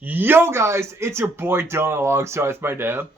Yo guys, it's your boy Dylan alongside with my dad.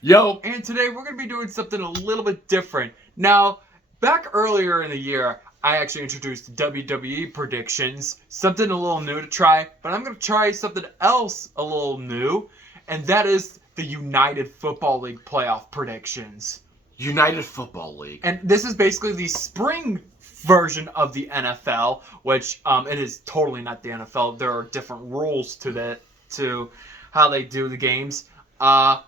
Yo. And today we're going to be doing something a little bit different. Now, back earlier in the year, I actually introduced WWE predictions. Something a little new to try, but I'm going to try something else a little new. And that is the United Football League playoff predictions. United Football League. And this is basically the spring version of the NFL, which it is totally not the NFL. There are different rules to how they do the games. But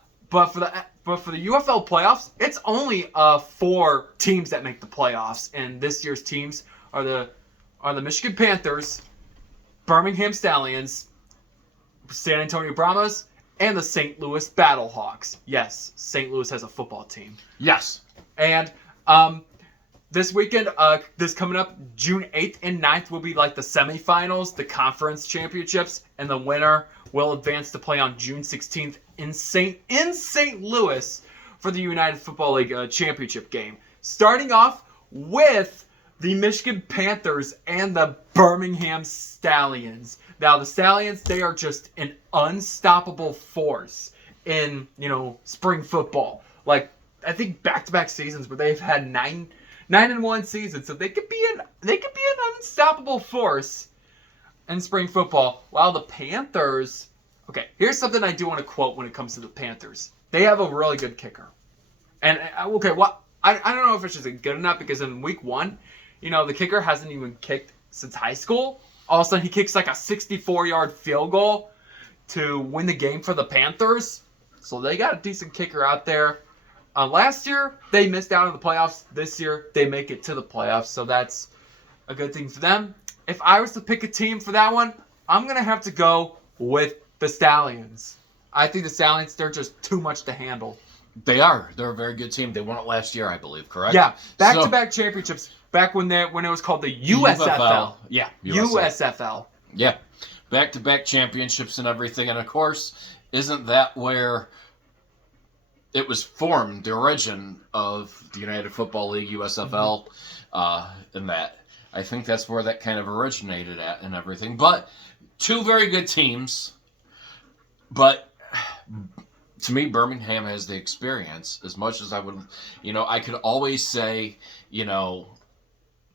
for the UFL playoffs, it's only 4 teams that make the playoffs, and this year's teams are the Michigan Panthers, Birmingham Stallions, San Antonio Brahmas, and the St. Louis Battlehawks. Yes, St. Louis has a football team. Yes. And this weekend, this coming up, June 8th and 9th will be like the semifinals, the conference championships, and the winner will advance to play on June 16th in St. Louis for the United Football League championship game. Starting off with the Michigan Panthers and the Birmingham Stallions. Now, the Stallions, they are just an unstoppable force in, spring football. Like, I think back-to-back seasons where they've had 9-1 seasons, so they could be an unstoppable force in spring football. While the Panthers, okay, here's something I do want to quote when it comes to the Panthers. They have a really good kicker, and okay, I don't know if it's just good enough because in week 1, the kicker hasn't even kicked since high school. All of a sudden, he kicks like a 64-yard field goal to win the game for the Panthers. So they got a decent kicker out there. Last year, they missed out on the playoffs. This year, they make it to the playoffs. So that's a good thing for them. If I was to pick a team for that one, I'm going to have to go with the Stallions. I think the Stallions, they're just too much to handle. They are. They're a very good team. They won it last year, I believe, correct? Yeah, back-to-back championships. Back when it was called the USFL. Yeah. USFL. Yeah. Back-to-back championships and everything. And, of course, isn't that where it was formed, the origin of the United Football League, USFL, and that. I think that's where that kind of originated at and everything. But 2 very good teams. But to me, Birmingham has the experience as much as I would, I could always say,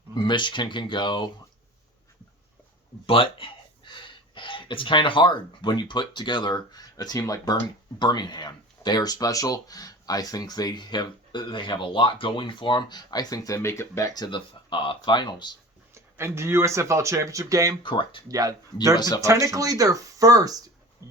Michigan can go, but it's kind of hard when you put together a team like Birmingham. They are special. I think they have a lot going for them. I think they make it back to the finals. And the USFL championship game? Correct. Yeah. They're technically their first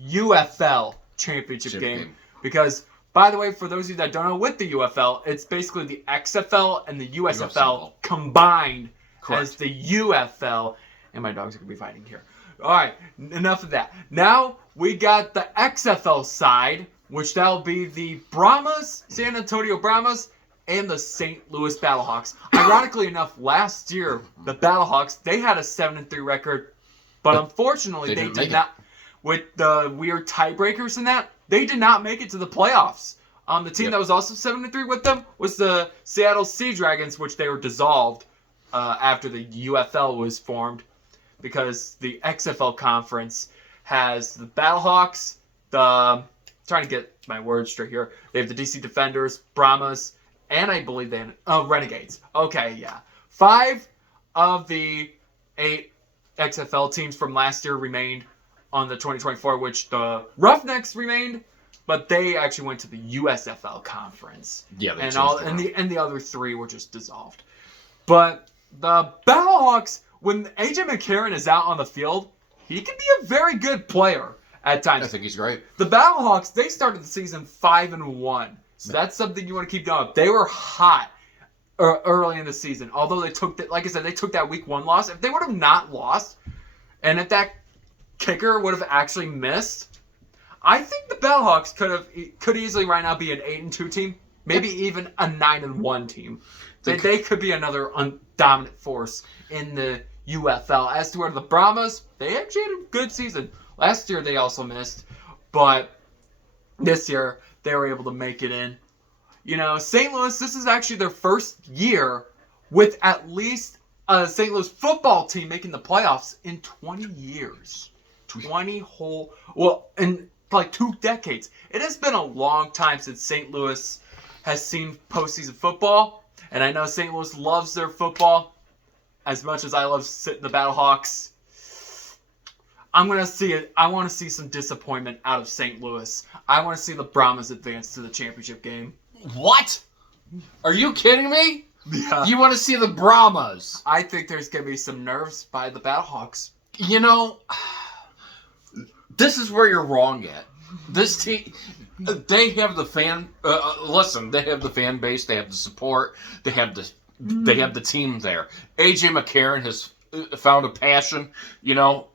UFL championship game. Because, by the way, for those of you that don't know, with the UFL, it's basically the XFL and the USFL combined as the UFL. And my dogs are going to be fighting here. All right, enough of that. Now we got the XFL side, which that'll be the Brahmas, San Antonio Brahmas, and the St. Louis Battlehawks. Ironically enough, last year, the Battlehawks, they had a 7-3 record, but unfortunately they did not. With the weird tiebreakers and that, they did not make it to the playoffs. The team that was also 7-3 with them was the Seattle Sea Dragons, which they were dissolved after the UFL was formed, because the XFL conference has the Battlehawks, trying to get my words straight here. They have the DC Defenders, Brahmas, and I believe they have Renegades. Okay, yeah. 5 of the 8 XFL teams from last year remained on the 2024, which the Roughnecks remained, but they actually went to the USFL conference. Yeah, and the other 3 were just dissolved. But the Battlehawks, when AJ McCarron is out on the field, he can be a very good player at times. I think he's great. The Battlehawks, they started the season 5-1. So that's something you want to keep going. They were hot early in the season. Although they took that, like I said, they took that week 1 loss. If they would have not lost, and if that kicker would have actually missed, I think the Battlehawks could easily right now be an 8-2 team, maybe even a 9-1 team. They could be another dominant force in the UFL. As to where the Brahmas, they actually had a good season. Last year they also missed, but this year they were able to make it in. St. Louis, this is actually their first year with at least a St. Louis football team making the playoffs in 20 years. in like 2 decades. It has been a long time since St. Louis has seen postseason football, and I know St. Louis loves their football as much as I love the Battlehawks. I want to see some disappointment out of St. Louis. I want to see the Brahmas advance to the championship game. What? Are you kidding me? Yeah. You want to see the Brahmas? I think there's going to be some nerves by the Battlehawks. You know, this is where you're wrong at. This team, they have the fan. Listen, they have the fan base. They have the support. They have the team there. AJ McCarron has found a passion. You know,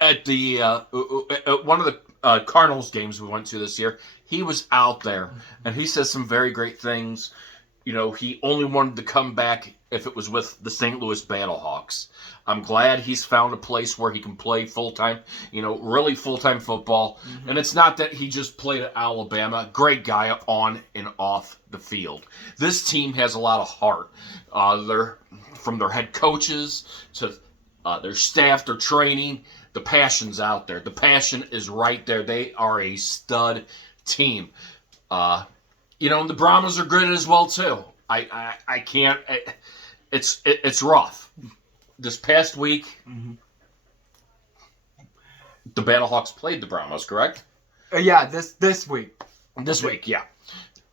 at the at one of the Cardinals games we went to this year, he was out there and he says some very great things. You know, he only wanted to come back if it was with the St. Louis Battlehawks. I'm glad he's found a place where he can play full-time, you know, really full-time football. Mm-hmm. And it's not that he just played at Alabama. Great guy on and off the field. This team has a lot of heart. They're from their head coaches to their staff, their training. The passion's out there. The passion is right there. They are a stud team. You know, and the Brahmas are good as well too. I can't. It's rough. This past week, the Battlehawks played the Brahmas, correct? Yeah, this week. This week, yeah.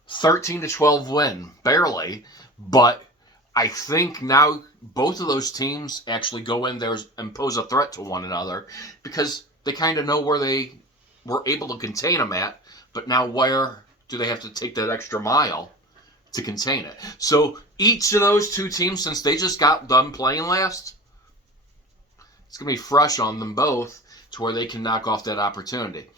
13-12 win, barely, but I think now both of those teams actually go in there and pose a threat to one another because they kind of know where they were able to contain them at, but now where do they have to take that extra mile to contain it? So each of those two teams, since they just got done playing last, it's going to be fresh on them both to where they can knock off that opportunity.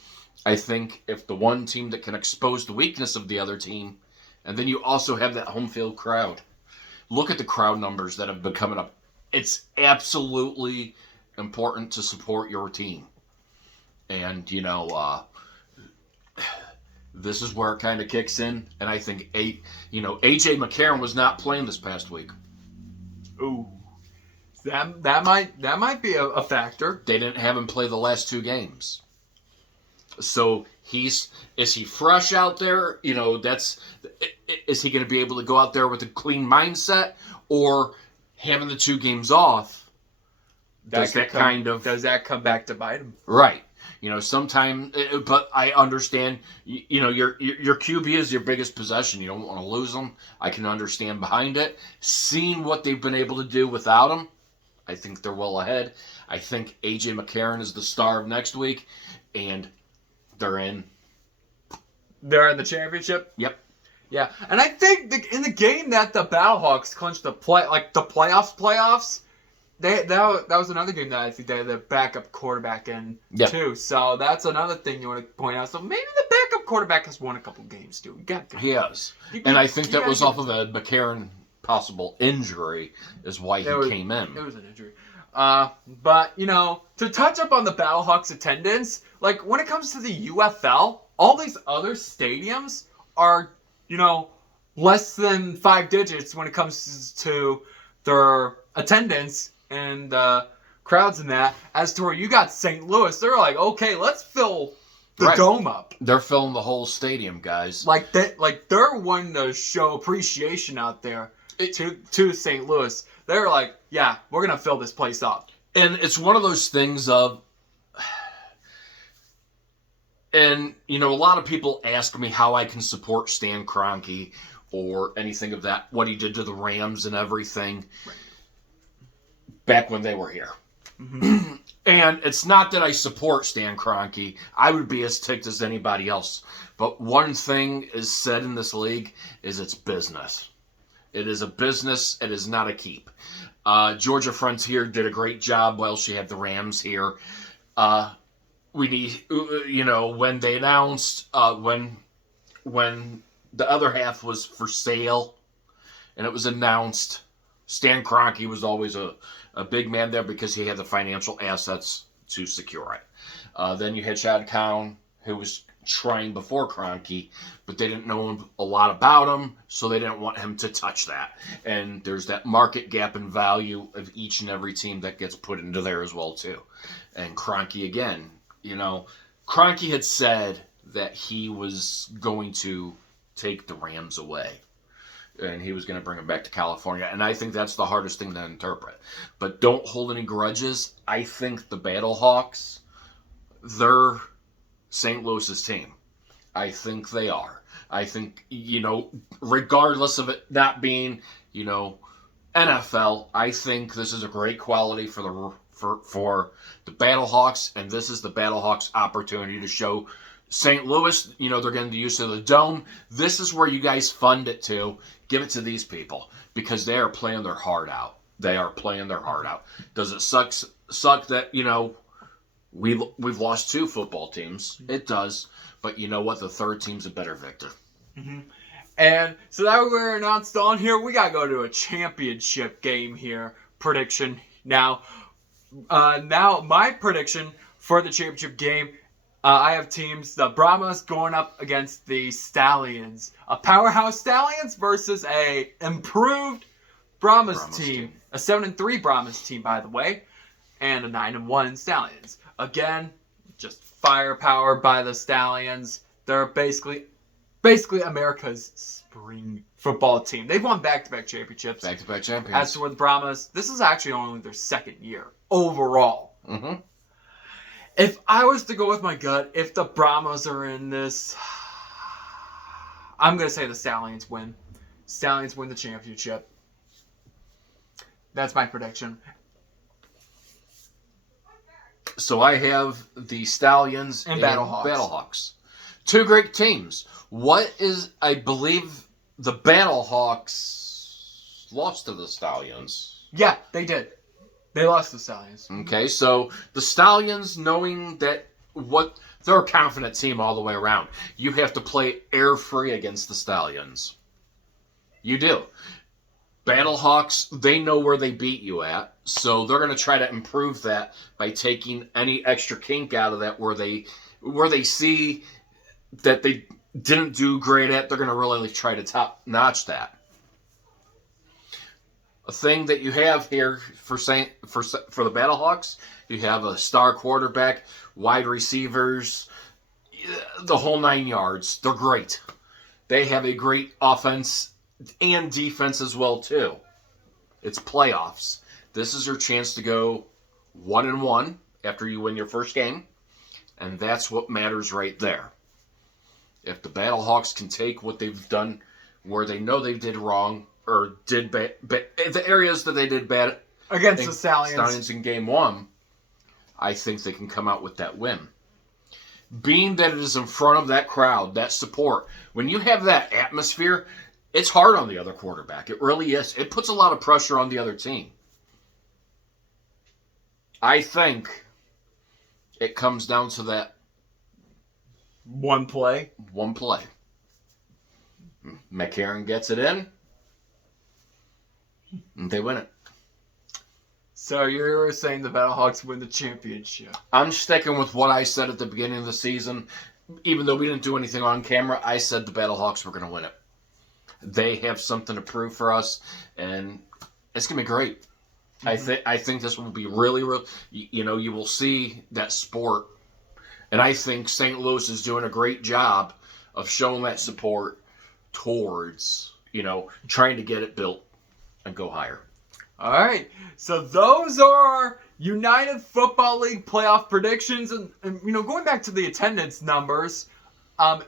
I think if the one team that can expose the weakness of the other team, and then you also have that home field crowd. Look at the crowd numbers that have been coming up. It's absolutely important to support your team. And, you know, this is where it kind of kicks in. And I think, AJ McCarron was not playing this past week. Ooh. That might be a factor. They didn't have him play the last 2 games. So is he fresh out there? You know, is he going to be able to go out there with a clean mindset, or having the 2 games off? Does that come back to bite him? Right. You know, sometimes, but I understand. You know, your QB is your biggest possession. You don't want to lose them. I can understand behind it. Seeing what they've been able to do without him, I think they're well ahead. I think AJ McCarron is the star of next week, and they're in the championship. Yep. Yeah, and I think in the game that the Battlehawks clinched the playoffs. That was another game that I think they had the backup quarterback in too. So that's another thing you want to point out. So maybe the backup quarterback has won a couple games too. He has, and I think that was off of a McCarron possible injury is why he came in. It was an injury. But, you know, to touch up on the Battlehawks attendance, like, when it comes to the UFL, all these other stadiums are, you know, less than 5 digits when it comes to their attendance and crowds and that, as to where you got St. Louis. They're like, okay, let's fill the dome up. They're filling the whole stadium, guys. Like they're wanting to show appreciation out there to St. Louis. They're like, yeah, we're going to fill this place up. And it's one of those things of, and, you know, a lot of people ask me how I can support Stan Kroenke or anything of that, what he did to the Rams and everything back when they were here. Mm-hmm. And it's not that I support Stan Kroenke. I would be as ticked as anybody else. But one thing is said in this league is it's business. It is a business. It is not a keep. Georgia Frontier did a great job while she had the Rams here. We need, you know, when they announced, when the other half was for sale and it was announced, Stan Kroenke was always a big man there because he had the financial assets to secure it. Then you had Shad Khan, who was trying before Kroenke, but they didn't know a lot about him, so they didn't want him to touch that. And there's that market gap in value of each and every team that gets put into there as well, too. And Kroenke again, Kroenke had said that he was going to take the Rams away. And he was going to bring them back to California. And I think that's the hardest thing to interpret. But don't hold any grudges. I think the Battlehawks, they're St. Louis's team. I think they are. I think, regardless of it not being, NFL, I think this is a great quality for the Battlehawks. And this is the Battlehawks' opportunity to show St. Louis, they're getting the use of the dome. This is where you guys fund it to. Give it to these people because they are playing their heart out. They are playing their heart out. Does it suck that, we've lost 2 football teams? It does. But you know what? The third team's a better victor. Mm-hmm. And so that we're announced on here, we got to go to a championship game here. Prediction. Now my prediction for the championship game, I have teams, the Brahmas going up against the Stallions. A powerhouse Stallions versus a improved Brahmas team. A 7-3 Brahmas team, by the way. And a 9-1 Stallions. Again, just firepower by the Stallions. They're basically America's spring football team. They've won back-to-back championships. Back-to-back champions. As for the Brahmas, this is actually only their second year overall. Mm-hmm. If I was to go with my gut, if the Brahmas are in this, I'm going to say the Stallions win. Stallions win the championship. That's my prediction. So I have the Stallions and Battlehawks. 2 great teams. I believe the Battlehawks lost to the Stallions. Yeah, they did. They lost the Stallions. Okay, so the Stallions, knowing that they're a confident team all the way around. You have to play air-free against the Stallions. You do. Battlehawks, they know where they beat you at, so they're going to try to improve that by taking any extra kink out of that where they see that they didn't do great at. They're going to really try to top-notch that. A thing that you have here for the Battlehawks, you have a star quarterback, wide receivers, the whole 9 yards. They're great. They have a great offense and defense as well too. It's playoffs. This is your chance to go 1-1 after you win your first game, and that's what matters right there. If the Battlehawks can take what they've done where they know they did wrong, or did bad, the areas that they did bad against the Stallions in game 1, I think they can come out with that win. Being that it is in front of that crowd, that support, when you have that atmosphere, it's hard on the other quarterback. It really is. It puts a lot of pressure on the other team. I think it comes down to that one play. McCarron gets it in, and they win it. So you're saying the Battlehawks win the championship? I'm sticking with what I said at the beginning of the season. Even though we didn't do anything on camera, I said the Battlehawks were going to win it. They have something to prove for us, and it's going to be great. Mm-hmm. I think this will be really, you will see that sport. And I think St. Louis is doing a great job of showing that support towards, trying to get it built and go higher. All right. So those are our United Football League playoff predictions. And going back to the attendance numbers,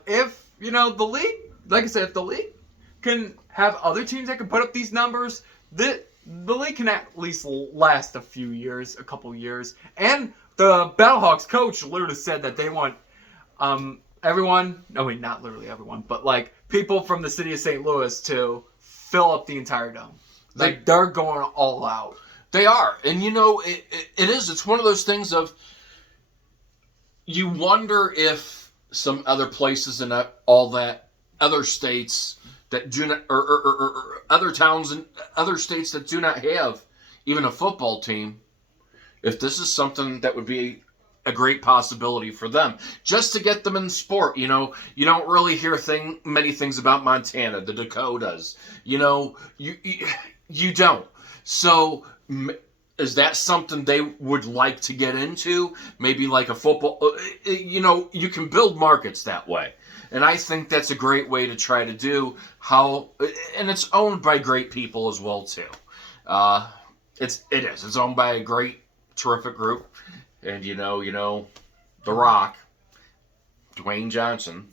if, the league, like I said, if the league can have other teams that can put up these numbers, the league can at least last a couple years. And the Battlehawks coach literally said that they want everyone, not literally everyone, but like people from the city of St. Louis to fill up the entire dome. Like they're going all out. They are. And it's one of those things of you wonder if some other places and all that, other states that do not, or other towns and other states that do not have even a football team, if this is something that would be a great possibility for them, just to get them in the sport. You don't really hear many things about Montana, the Dakotas. You don't. So is that something they would like to get into? Maybe like a football, you can build markets that way. And I think that's a great way to try to do and it's owned by great people as well too. It's owned by a great, terrific group. And The Rock, Dwayne Johnson,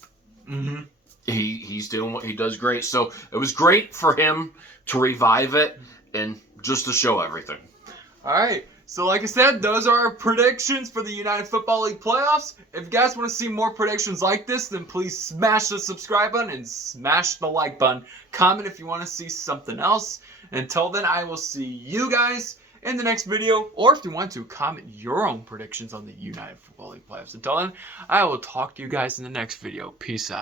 Mm-hmm. he's doing what he does great. So it was great for him to revive it and just to show everything. All right. So like I said, those are our predictions for the United Football League playoffs. If you guys want to see more predictions like this, then please smash the subscribe button and smash the like button. Comment if you want to see something else. Until then, I will see you guys in the next video. Or if you want to, comment your own predictions on the United Football League playoffs. Until then, I will talk to you guys in the next video. Peace out.